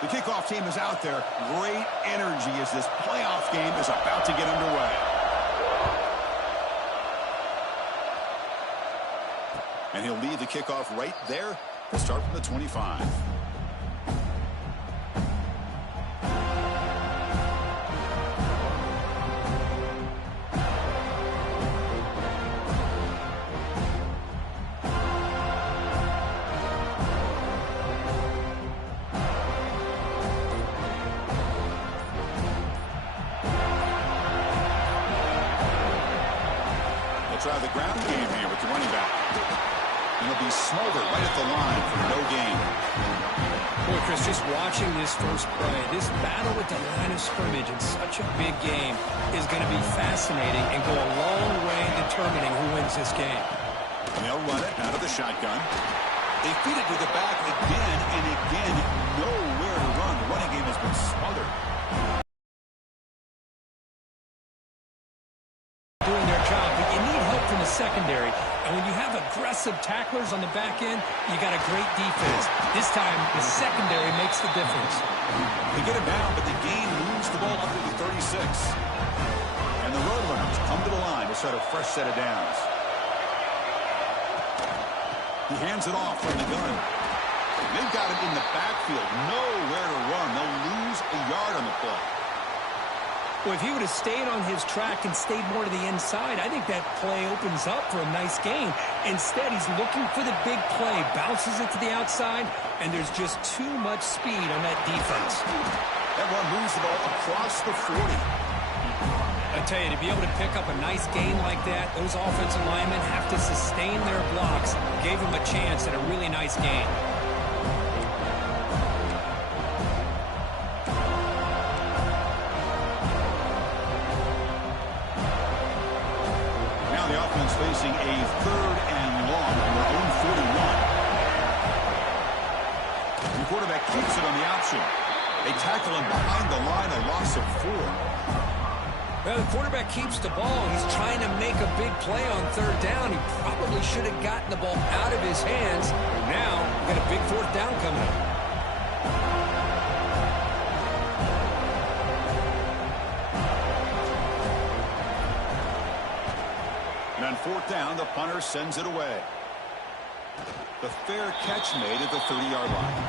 The kickoff team is out there. Great energy as this playoff game is about to get underway. And he'll lead the kickoff right there. We'll start from the 25. Try the ground game here with the running back. And he'll be smothered right at the line for no gain. Boy, Chris, just watching this first play, this battle with the line of scrimmage in such a big game is going to be fascinating and go a long way in determining who wins this game. And they'll run it out of the shotgun. They feed it to the back again and again. Nowhere to run. The running game has been smothered. Doing their job, but you need help from the secondary. And when you have aggressive tacklers on the back end, you got a great defense. This time, the secondary makes the difference. They get it down, but the gain moves the ball up to the 36. And the Roadrunners come to the line to start a fresh set of downs. He hands it off from the gun. They've got him in the backfield. Nowhere to run. They'll lose a yard on the play. Well, if he would have stayed on his track and stayed more to the inside, I think that play opens up for a nice gain. Instead, he's looking for the big play, bounces it to the outside, and there's just too much speed on that defense. That one moves the ball across the 40. I tell you, to be able to pick up a nice gain like that, those offensive linemen have to sustain their blocks. Gave him a chance at a really nice gain. Facing a 3rd and long on their own 41. The quarterback keeps it on the option. They tackle him behind the line, a loss of 4. Well, the quarterback keeps the ball. He's trying to make a big play on 3rd down. He probably should have gotten the ball out of his hands. Now, we've got a big 4th down coming up. And on 4th down, the punter sends it away. The fair catch made at the 30-yard line.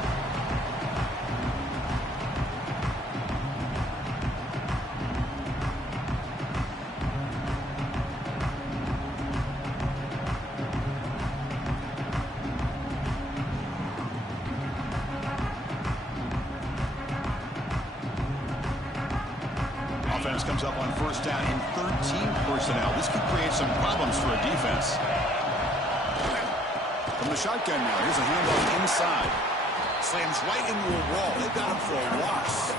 Offense comes up on 1st down in 13 personnel. This could create some problems for a defense. From the shotgun now, here's a handoff inside. Slams right into a wall. They've got him for a loss.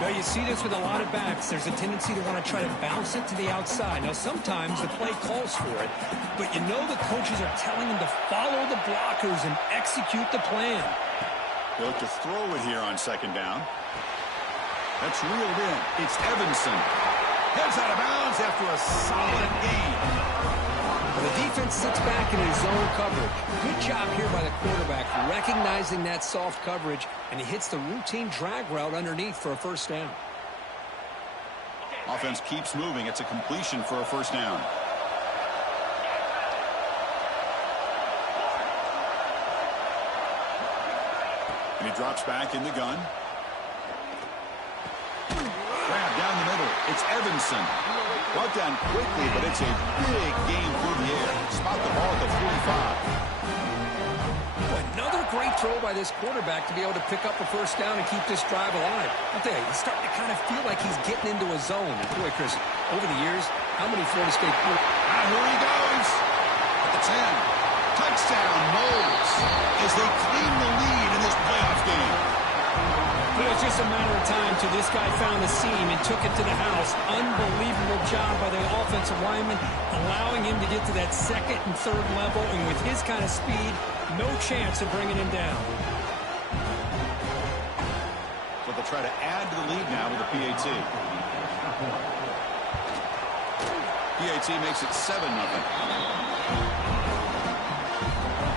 Now, you see this with a lot of backs. There's a tendency to want to try to bounce it to the outside. Now, sometimes the play calls for it, but you know the coaches are telling them to follow the blockers and execute the plan. They look to throw it here on 2nd down. That's reeled in. It's Evanson. Heads out of bounds after a solid gain. The defense sits back in his zone coverage. Good job here by the quarterback, recognizing that soft coverage, and he hits the routine drag route underneath for a 1st down. Offense keeps moving. It's a completion for a 1st down. And he drops back in the gun. Grab down the middle. It's Evanson. Brought down quickly, but it's a big game through the air. Spot the ball at the 45. Another great throw by this quarterback to be able to pick up a 1st down and keep this drive alive. I'll tell you, he's starting to kind of feel like he's getting into a zone. And boy, Chris, over the years, how many Florida State players? Here he goes. At the 10. Touchdown, Moles, as they claim the lead in this playoff game. Well, it's just a matter of time till this guy found a seam and took it to the house. Unbelievable job by the offensive lineman, allowing him to get to that 2nd and 3rd level, and with his kind of speed, no chance of bringing him down. So they'll try to add to the lead now with the PAT. PAT makes it 7-0.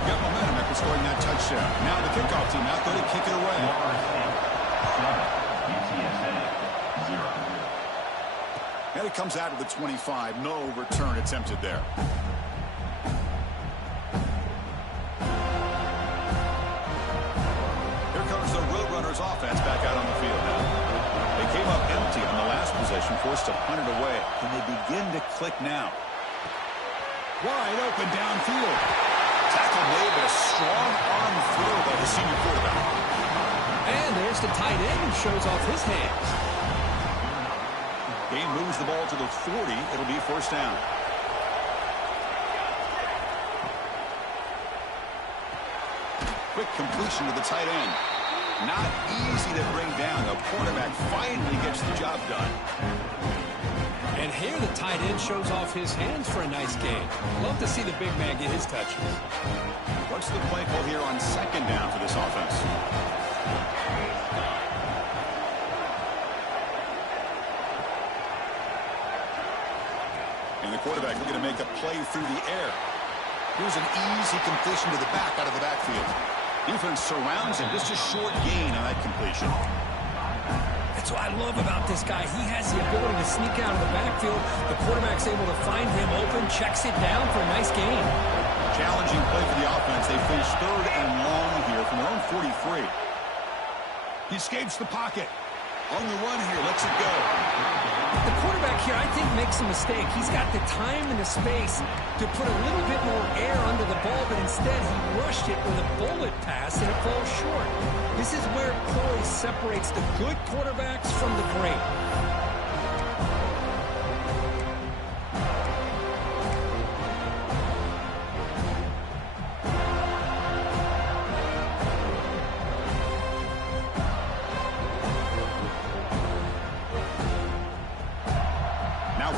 Got momentum after scoring that touchdown. gotcha. Now the kickoff team out there to kick it away. And it comes out of the 25. No return attempted there. Here comes the Roadrunners offense back out on the field now. They came up empty on the last possession, forced to punt it away. Can they begin to click now? Wide open downfield. Tackle made, but a strong arm throw by the senior quarterback. And there's the tight end who shows off his hands. Game moves the ball to the 40. It'll be first down. Quick completion to the tight end. Not easy to bring down. The quarterback finally gets the job done. And here the tight end shows off his hands for a nice gain. Love to see the big man get his touches. What's the play call here on second down for this offense? And the quarterback looking to make a play through the air. Here's an easy completion to the back out of the backfield. Defense surrounds him. Just a short gain on that completion. That's what I love about this guy. He has the ability to sneak out of the backfield. The quarterback's able to find him open, checks it down for a nice gain. Challenging play for the offense. They face third and long here from their own 43. He escapes the pocket. On the run here, lets it go. The quarterback here, I think, makes a mistake. He's got the time and the space to put a little bit more air under the ball, but instead he rushed it with a bullet pass, and it falls short. This is where poise separates the good quarterbacks from the great.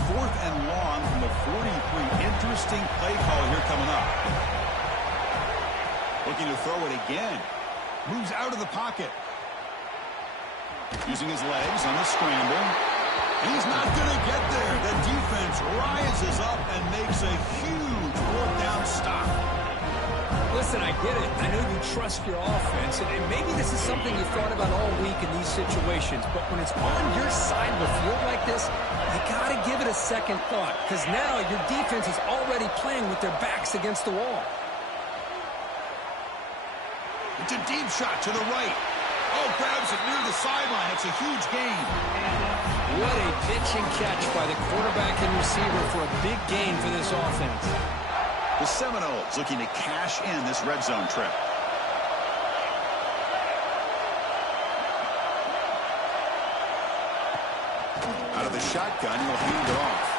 Fourth and long from the 43. Interesting play call here coming up. Looking to throw it again. Moves out of the pocket. Using his legs on the scramble. He's not going to get there. The defense rises up and makes a huge fourth down stop. Listen, I get it. I know you trust your offense, and maybe this is something you thought about all week in these situations, but when it's on your side of the field like this, you got to give it a second thought, because now your defense is already playing with their backs against the wall. It's a deep shot to the right. Oh, grabs it near the sideline. It's a huge gain. What a pitch and catch by the quarterback and receiver for a big gain for this offense. The Seminoles looking to cash in this red zone trip. Out of the shotgun, he'll hand it off.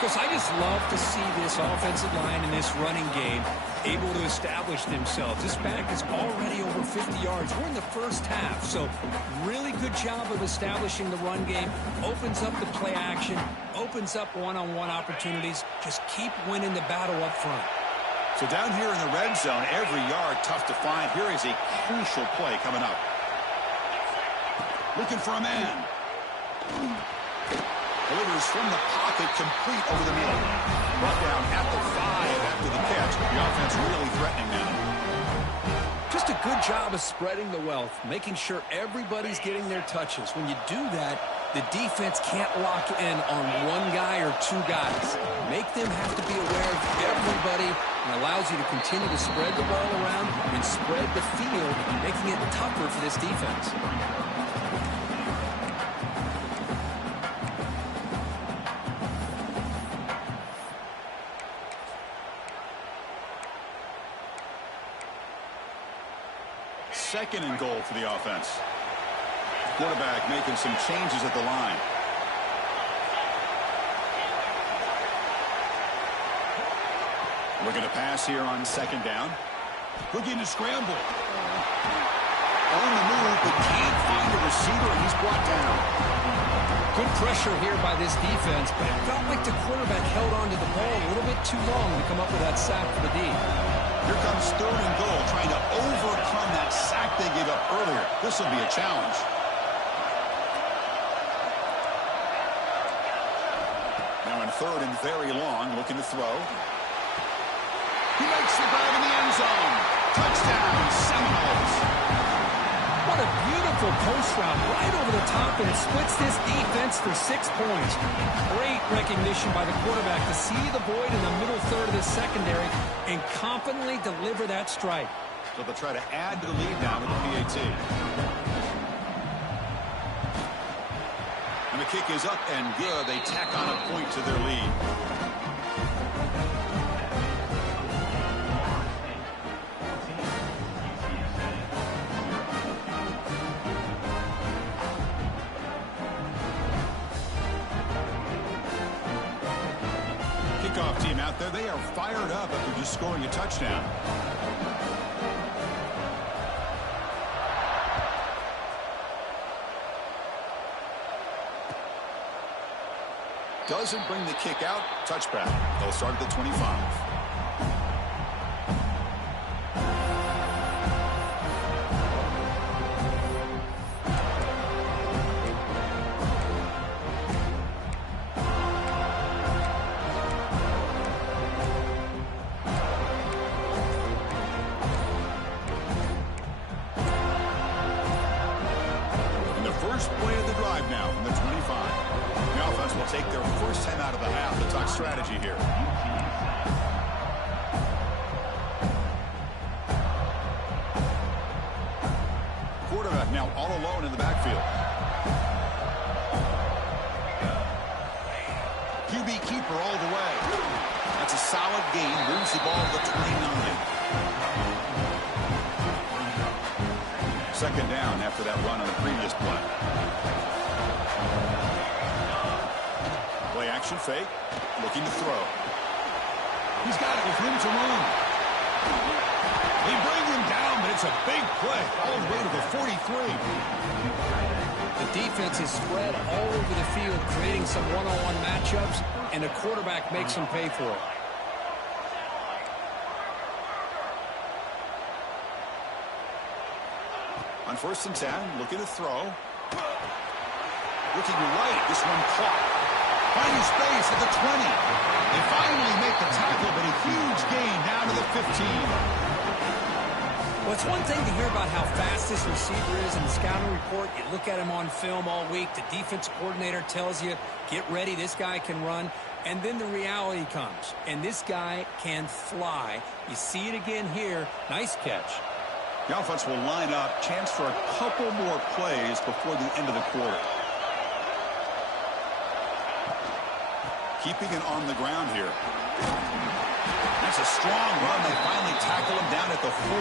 Because I just love to see this offensive line and this running game able to establish themselves. This back is already over 50 yards. We're in the first half, so really good job of establishing the run game. Opens up the play action, opens up one-on-one opportunities. Just keep winning the battle up front. So down here in the red zone, every yard tough to find. Here is a crucial play coming up. Looking for a man. Delivers from the pocket, complete over the middle. Brought down at the 5 after the catch. The offense really threatening now. Just a good job of spreading the wealth, making sure everybody's getting their touches. When you do that, the defense can't lock in on one guy or two guys. Make them have to be aware of everybody, and allows you to continue to spread the ball around and spread the field, making it tougher for this defense. Second and goal for the offense. Quarterback making some changes at the line. Looking to pass here on second down. Looking to scramble. On the move, but can't find a receiver, and he's brought down. Good pressure here by this defense, but it felt like the quarterback held on to the ball a little bit too long to come up with that sack for the D. Here comes third and goal, trying to overcome that sack they gave up earlier. This will be a challenge. Now in third and very long, looking to throw. He makes the grab in the end zone. Touchdown. What a beautiful post route right over the top, and it splits this defense for 6 points. Great recognition by the quarterback to see the void in the middle third of the secondary and confidently deliver that strike. So they'll try to add to the lead now with the PAT. And the kick is up and good. They tack on a point to their lead. Kickoff team out there. They are fired up after just scoring a touchdown. Doesn't bring the kick out. Touchback. They'll start at the 25. And the first play of the drive now from the 25. The offense will take their first time out of the half to talk strategy here. Quarterback now all alone in the backfield. QB keeper all the way. That's a solid gain. Moves the ball to the 29. Second down after that run on the previous play. Play action fake. Looking to throw. He's got it with room to run. They bring him down, but it's a big play all the way to the 43. The defense is spread all over the field, creating some one-on-one matchups, and the quarterback makes them pay for it. On 1st and 10, looking to throw. Looking right, this one caught. Finding space at the 20. They finally make the tackle, but a huge gain down to the 15. Well, it's one thing to hear about how fast this receiver is in the scouting report. You look at him on film all week. The defense coordinator tells you, get ready, this guy can run. And then the reality comes, and this guy can fly. You see it again here. Nice catch. The offense will line up. Chance for a couple more plays before the end of the quarter. Keeping it on the ground here. That's a strong run. They finally tackle him down at the 4.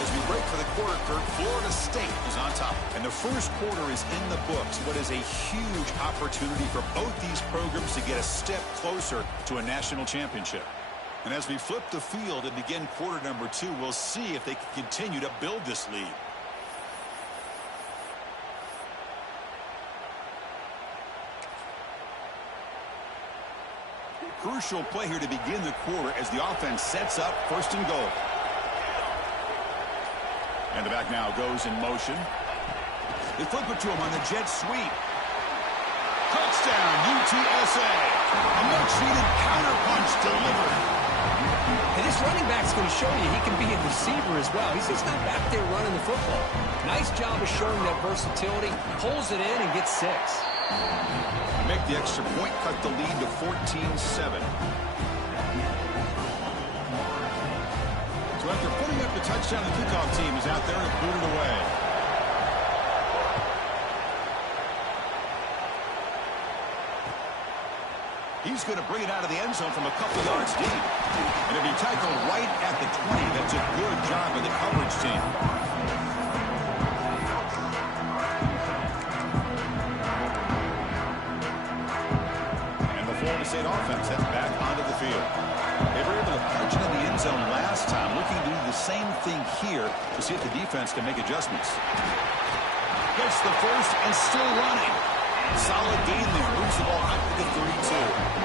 As we break for the quarter, Kirk, Florida State is on top. And the first quarter is in the books. What is a huge opportunity for both these programs to get a step closer to a national championship. And as we flip the field and begin quarter number 2, we'll see if they can continue to build this lead. Crucial play here to begin the quarter as the offense sets up 1st and goal. And the back now goes in motion. They flip it to him on the jet sweep. Touchdown, UTSA. A much-needed counterpunch delivered. And this running back's going to show you he can be a receiver as well. He's just not back there running the football. Nice job of showing that versatility. Pulls it in and gets 6. Make the extra point, cut the lead to 14-7. So after putting up the touchdown, the kickoff team is out there to boot it away. He's going to bring it out of the end zone from a couple yards deep. And it'll be tackled right at the 20. That's a good job of the coverage team. And the Florida State offense heads back onto the field. They were able to punch it in the end zone last time, looking to do the same thing here to see if the defense can make adjustments. Gets the first and still running. Solid gain there. Moves the ball out to the 32.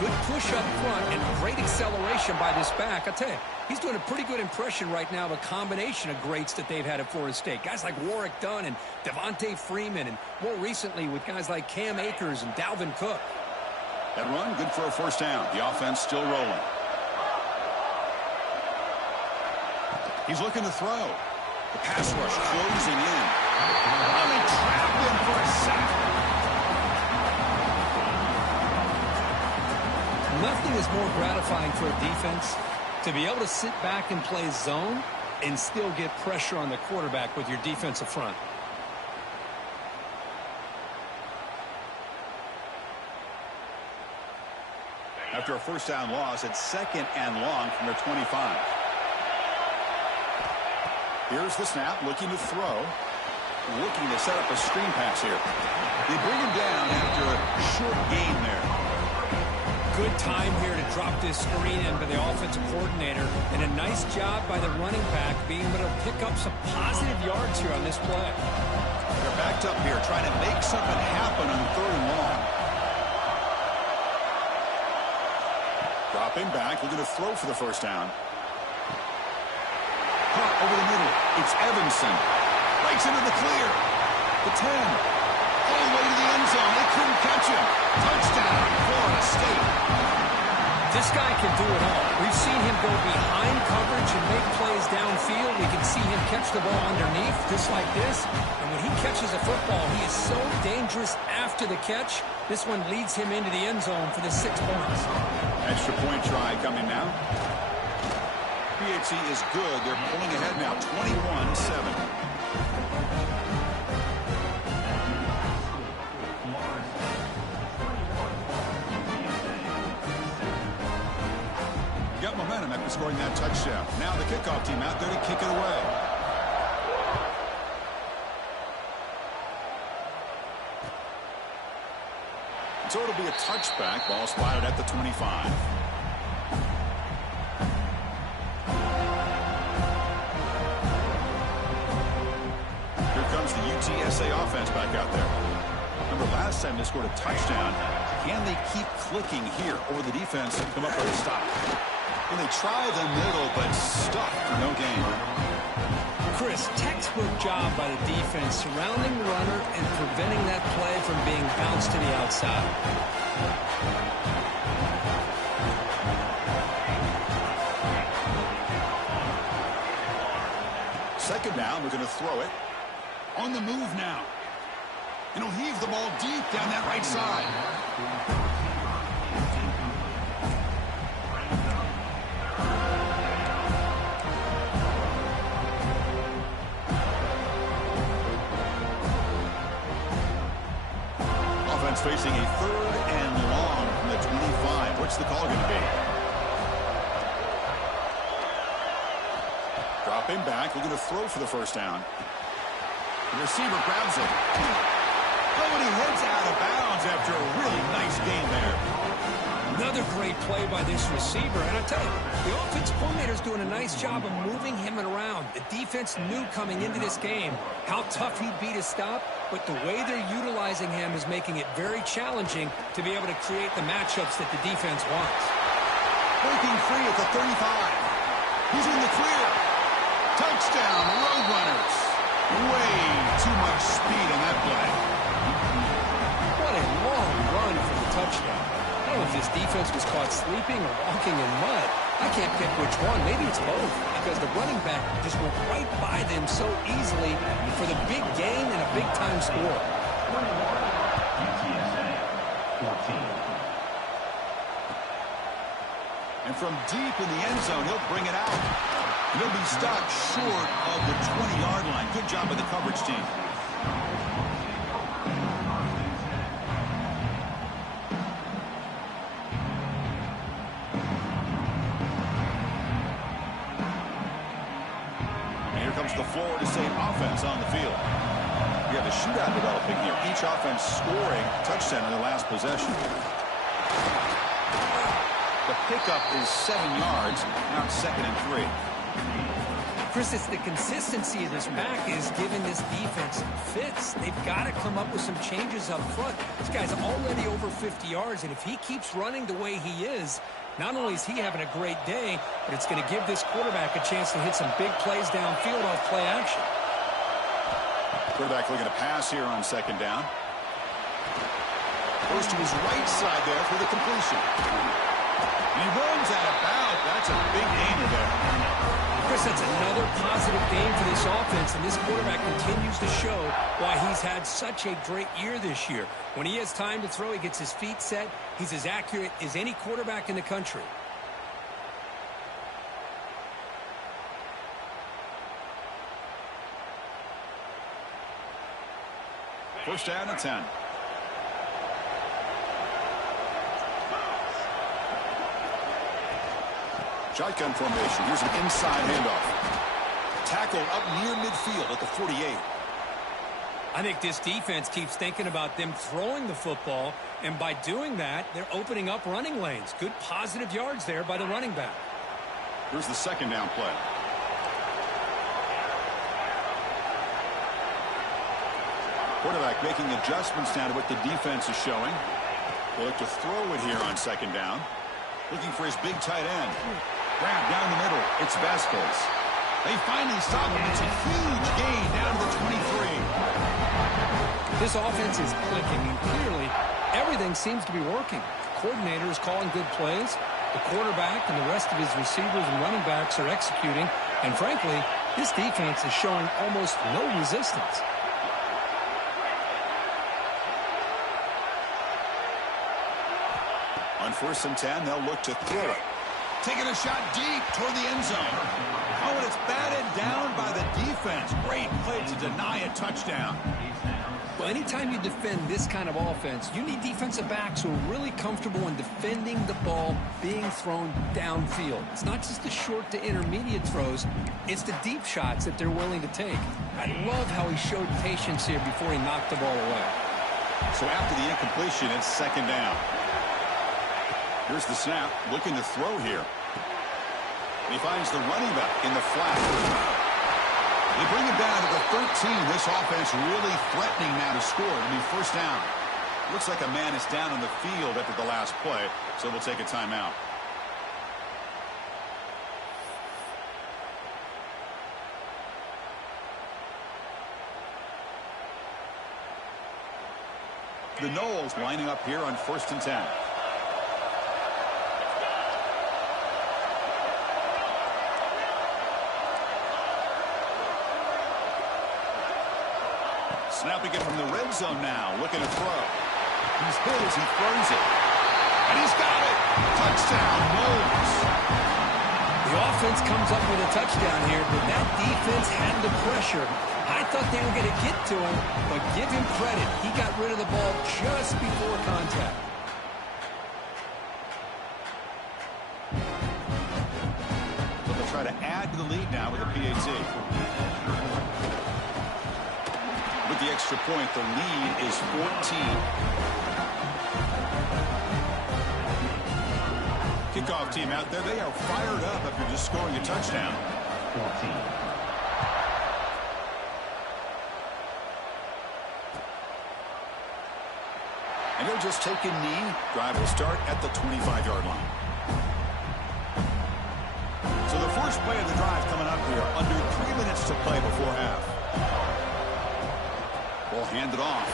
Good push up front and great acceleration by this back. I tell you, he's doing a pretty good impression right now of a combination of greats that they've had at Florida State. Guys like Warwick Dunn and Devontae Freeman, and more recently with guys like Cam Akers and Dalvin Cook. That run, good for a first down. The offense still rolling. He's looking to throw. The pass rush closing in. And they trap him for a sack. Nothing is more gratifying for a defense to be able to sit back and play zone and still get pressure on the quarterback with your defensive front. After a first down loss, it's 2nd and long from their 25. Here's the snap, looking to throw. Looking to set up a screen pass here. They bring him down after a short gain there. Good time here to drop this screen in by the offensive coordinator. And a nice job by the running back being able to pick up some positive yards here on this play. They're backed up here trying to make something happen on 3rd and long. Dropping back, looking to throw for the first down. Caught over the middle. It's Evanson. Breaks into the clear. The 10. All the way to the end zone. They couldn't catch him. Touchdown, Florida State. This guy can do it all. We've seen him go behind coverage and make plays downfield. We can see him catch the ball underneath, just like this. And when he catches a football, he is so dangerous after the catch. This one leads him into the end zone for the 6 points. Extra point try coming now. PHC is good. They're pulling ahead now, 21-7. Got momentum after scoring that touchdown. Now the kickoff team out there to kick it away. So it'll be a touchback. Ball spotted at the 25. Here comes the UTSA offense back out there. Remember last time they scored a touchdown. Can they keep clicking here, or the defense come up with a stop? Well, they try the middle, but stuck for no gain. Chris, textbook job by the defense surrounding the runner and preventing that play from being bounced to the outside. Second down, we're going to throw it. On the move now. And he'll heave the ball deep down that right side. Offense facing a 3rd and long from the 25. What's the call going to be? Dropping back, looking to throw for the first down. The receiver grabs it. Oh, and he heads out of bounds after a really nice game there. Another great play by this receiver. And I tell you, the offensive coordinator's doing a nice job of moving him around. The defense knew coming into this game how tough he'd be to stop, but the way they're utilizing him is making it very challenging to be able to create the matchups that the defense wants. Breaking free at the 35. He's in the clear. Touchdown, Roadrunners. Way too much speed on that play. What a long run for the touchdown. I don't know if this defense was caught sleeping or walking in mud. I can't pick which one. Maybe it's both, because the running back just went right by them so easily for the big gain and a big-time score. And from deep in the end zone, he'll bring it out. He'll be stopped short of the 20-yard line. Good job by the coverage team. And here comes the Florida State offense on the field. We have a shootout developing here. Each offense scoring a touchdown in their last possession. The pickup is 7 yards. Now it's 2nd and 3. Chris, it's the consistency of this back is giving this defense fits. They've got to come up with some changes up front. This guy's already over 50 yards, and if he keeps running the way he is, not only is he having a great day, but it's going to give this quarterback a chance to hit some big plays downfield off play action. Quarterback looking to pass here on 2nd down. Goes to his right side there for the completion. And he runs out of bounds. That's a big gainer there. Chris, that's another positive game for this offense, and this quarterback continues to show why he's had such a great year this year. When he has time to throw, he gets his feet set. He's as accurate as any quarterback in the country. First down and 10. Shotgun formation. Here's an inside handoff. Tackle up near midfield at the 48. I think this defense keeps thinking about them throwing the football, and by doing that, they're opening up running lanes. Good positive yards there by the running back. Here's the second down play. Quarterback making adjustments now to what the defense is showing. They look to throw it here on second down. Looking for his big tight end. Grab down the middle. It's Vasquez. They finally stop him. It's a huge gain down to the 23. This offense is clicking, and clearly everything seems to be working. The coordinator is calling good plays. The quarterback and the rest of his receivers and running backs are executing. And frankly, this defense is showing almost no resistance. On 1st and 10, they'll look to throw it. Taking a shot deep toward the end zone. Oh, and it's batted down by the defense. Great play to deny a touchdown. Well, anytime you defend this kind of offense, you need defensive backs who are really comfortable in defending the ball being thrown downfield. It's not just the short to intermediate throws. It's the deep shots that they're willing to take. I love how he showed patience here before he knocked the ball away. So after the incompletion, it's second down. Here's the snap, looking to throw here. He finds the running back in the flat. They bring him down to the 13. This offense really threatening now to score. It'll be first down. Looks like a man is down on the field after the last play, so we'll take a timeout. The Knowles lining up here on 1st and 10. Snapping it from the red zone now, looking to throw. He's hit as he throws it. And he's got it! Touchdown, Knowles! The offense comes up with a touchdown here, but that defense had the pressure. I thought they were going to get to him, but give him credit. He got rid of the ball just before contact. They'll try to add to the lead now with a PAT. With the extra point, the lead is 14. Kickoff team out there, they are fired up after just scoring a touchdown. 14. And he'll just take a knee. Drive will start at the 25-yard line. So the first play of the drive coming up here. Under 3 minutes to play before half. Ball handed off.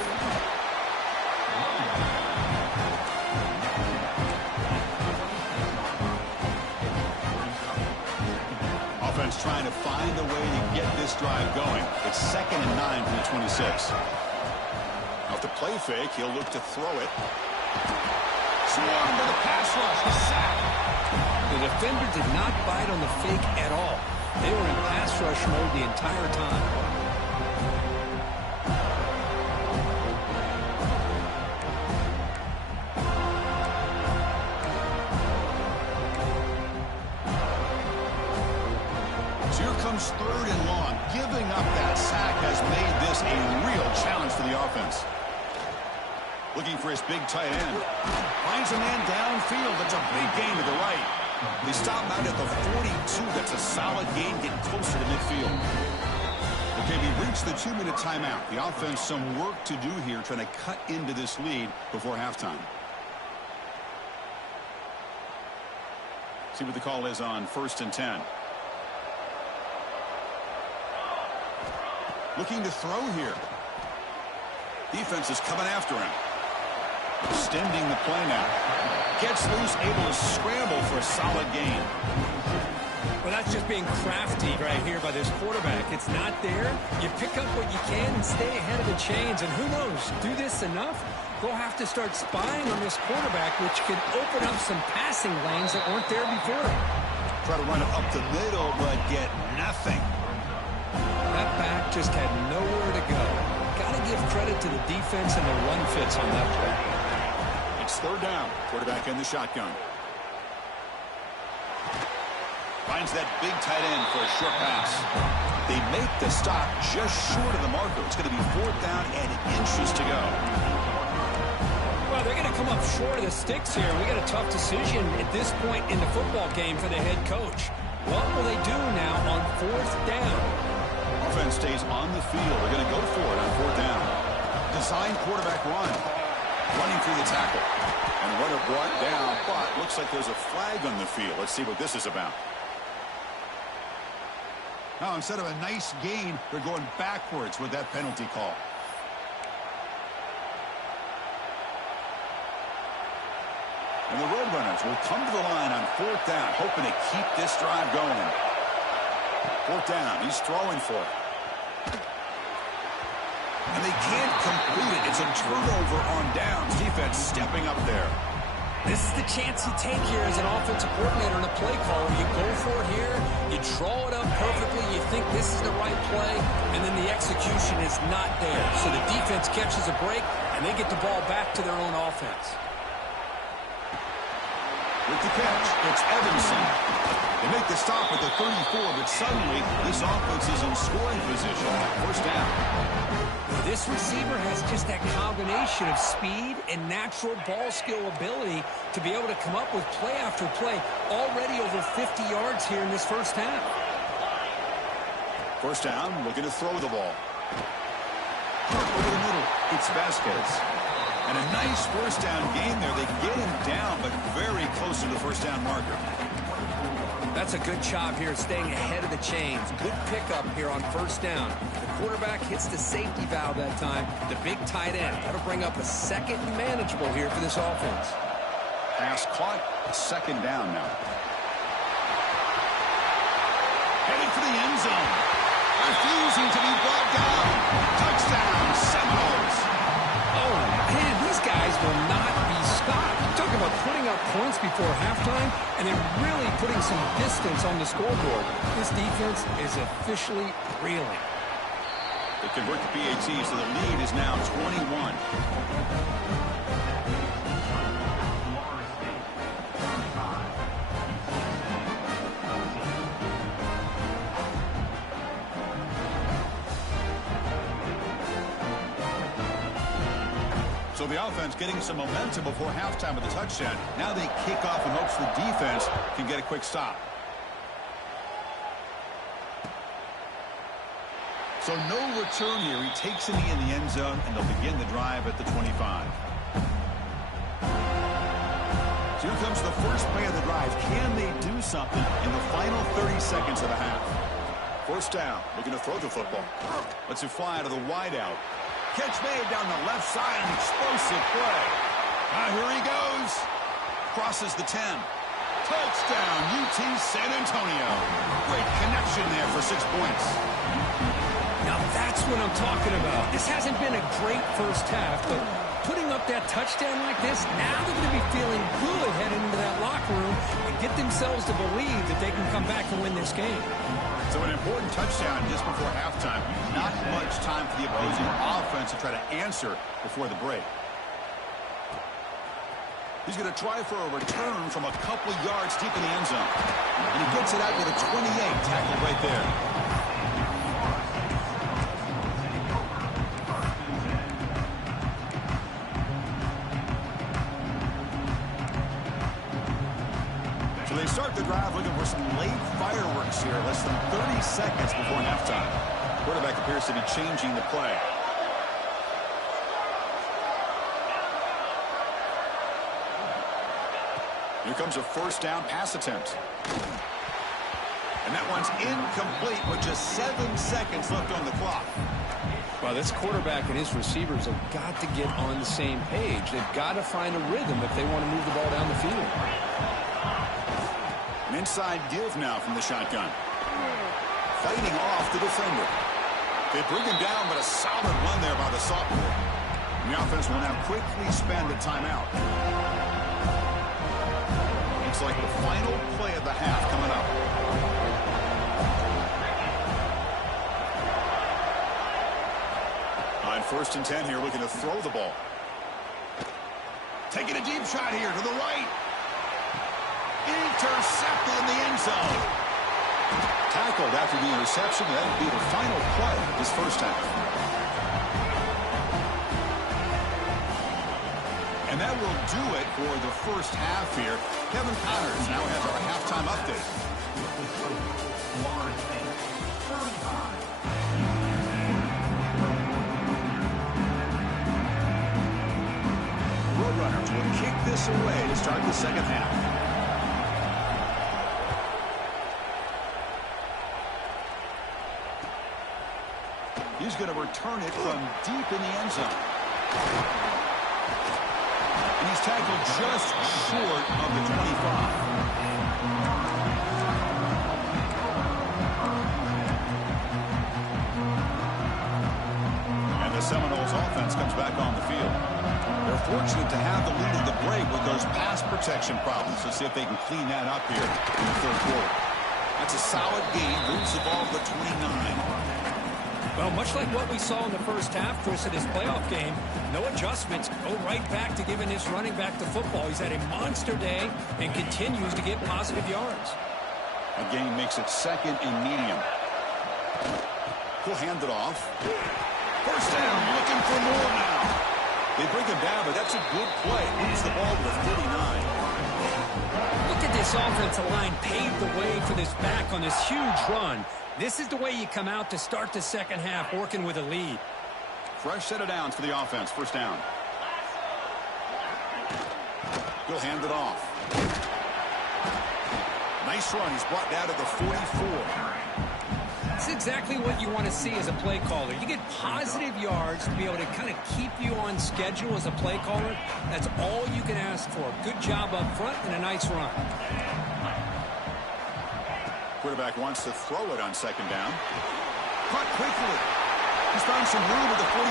Offense trying to find a way to get this drive going. It's 2nd and 9 from the 26. Off the play fake, he'll look to throw it. Swarmed by the pass rush. The sack. The defender did not bite on the fake at all. They were in pass rush mode the entire time. Third and long. Giving up that sack has made this a real challenge for the offense. Looking for his big tight end. Finds a man downfield. That's a big gain to the right. They stop out at the 42. That's a solid gain, getting closer to midfield. Okay, we reached the 2-minute timeout. The offense some work to do here, trying to cut into this lead before halftime. See what the call is on 1st and 10. Looking to throw here. Defense is coming after him. Extending the play now. Gets loose, able to scramble for a solid gain. Well, that's just being crafty right here by this quarterback. It's not there. You pick up what you can and stay ahead of the chains. And who knows, do this enough, they'll have to start spying on this quarterback, which could open up some passing lanes that weren't there before. Try to run it up the middle, but get nothing. That back just had nowhere to go. Got to give credit to the defense and the run fits on that play. It's third down. Quarterback in the shotgun. Finds that big tight end for a short pass. They make the stop just short of the marker. It's going to be fourth down and inches to go. Well, they're going to come up short of the sticks here. We got a tough decision at this point in the football game for the head coach. What will they do now on fourth down? Offense stays on the field. They're going to go for it on fourth down. Design quarterback run. Running through the tackle. And runner brought down, but looks like there's a flag on the field. Let's see what this is about. Now, instead of a nice gain, they're going backwards with that penalty call. And the Roadrunners will come to the line on fourth down, hoping to keep this drive going. Fourth down, he's throwing for it. And they can't complete it. It's a turnover on downs. Defense stepping up there. This is the chance you take here as an offensive coordinator and a play caller. You go for it here, you draw it up perfectly, you think this is the right play, and then the execution is not there. So the defense catches a break, and they get the ball back to their own offense. With the catch, it's Evanson. They make the stop at the 34, but suddenly this offense is in scoring position. First down. This receiver has just that combination of speed and natural ball skill ability to be able to come up with play after play. Already over 50 yards here in this first half. First down, looking to throw the ball. Over the middle, it's Vasquez. And a nice first down game there. They get him down, but very close to the first down marker. That's a good job here staying ahead of the chains. Good pickup here on first down. The quarterback hits the safety valve that time. The big tight end. That'll bring up a second and manageable here for this offense. Pass caught. Second down now. Headed for the end zone. Refusing to be brought down. Touchdown, Seminoles. Oh, man, these guys will not be stopped. Talk about putting up points before halftime and then really putting some distance on the scoreboard. This defense is officially reeling. They convert the PAT, so the lead is now 21. So the offense getting some momentum before halftime with the touchdown. Now they kick off in hopes the defense can get a quick stop. So no return here. He takes it in the end zone, and they'll begin the drive at the 25. So here comes the first play of the drive. Can they do something in the final 30 seconds of the half? First down, looking to throw the football. Lets it fly out of the wideout. Catch made down the left side, an explosive play. Here he goes. Crosses the 10. Touchdown, UT San Antonio. Great connection there for 6 points. Now that's what I'm talking about. This hasn't been a great first half, but putting up that touchdown like this, now they're going to be feeling good heading into that locker room and get themselves to believe that they can come back and win this game. So an important touchdown just before halftime. Not much time for the opposing offense to try to answer before the break. He's going to try for a return from a couple yards deep in the end zone. And he gets it out with a 28 tackle right there. So they start the drive looking for some late fireworks here. Less than 30 seconds before halftime. Quarterback appears to be changing the play. Here comes a first down pass attempt. And that one's incomplete with just 7 seconds left on the clock. Well, this quarterback and his receivers have got to get on the same page. They've got to find a rhythm if they want to move the ball down the field. An inside give now from the shotgun. Fighting off the defender. They bring him down, but a solid run there by the sophomore. The offense will now quickly spend a timeout. Looks like the final play of the half coming up. On 1st and 10 here, looking to throw the ball. Taking a deep shot here to the right. Intercepted in the end zone. Tackled after the interception. That would be the final play of this first half. And that will do it for the first half here. Kevin Connors now has our halftime update. Roadrunners will kick this away to start the second half. He's going to return it from deep in the end zone. And he's tackled just short of the 25. And the Seminoles offense comes back on the field. They're fortunate to have the lead at the break with those pass protection problems. Let's see if they can clean that up here in the third quarter. That's a solid gain. Moves the ball to the 29. Well, much like what we saw in the first half, Chris, in his playoff game, no adjustments. Go right back to giving this running back the football. He's had a monster day and continues to get positive yards. A gain makes it 2nd and medium. He'll hand it off. First down, looking for more now. They bring him down, but that's a good play. Moves the ball to the 39. Look at this offensive line paved the way for this back on this huge run. This is the way you come out to start the second half, working with a lead. Fresh set of downs for the offense. First down. He'll hand it off. Nice run. He's brought down to the 44. It's exactly what you want to see as a play caller. You get positive yards to be able to kind of keep you on schedule as a play caller. That's all you can ask for. Good job up front and a nice run. Quarterback wants to throw it on 2nd down. Caught quickly. He's found some room at the 45.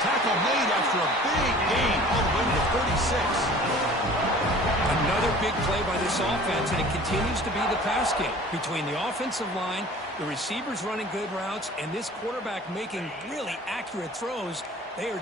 Tackle made after a big gain all the way to the 36. Another big play by this offense, and it continues to be the pass game between the offensive line, the receivers running good routes, and this quarterback making really accurate throws. They are